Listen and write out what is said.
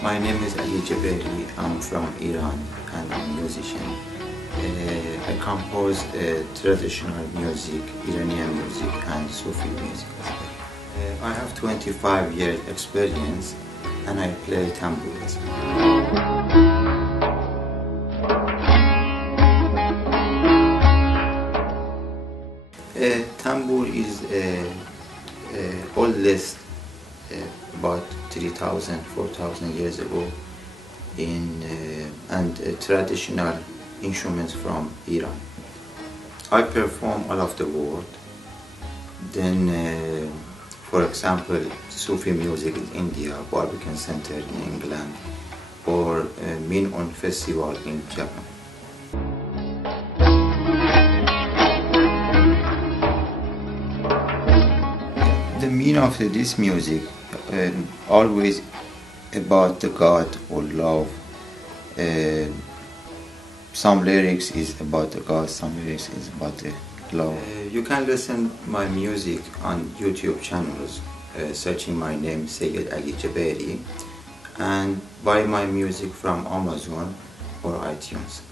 My name is Ali Jaberi. I'm from Iran and I'm a musician. I compose traditional music, Iranian music and Sufi music as well. I have 25 years experience and I play tambour as well. Tambour is oldest about 3,000, 4,000 years ago and traditional instruments from Iran. I perform all over the world. Then, for example, Sufi music in India, Barbican Center in England, or Min-On Festival in Japan. The meaning of this music always about the God or love. Some lyrics is about the God, some lyrics is about the love. You can listen my music on YouTube channels, searching my name Sayyid Ali Jaberi, and buy my music from Amazon or iTunes.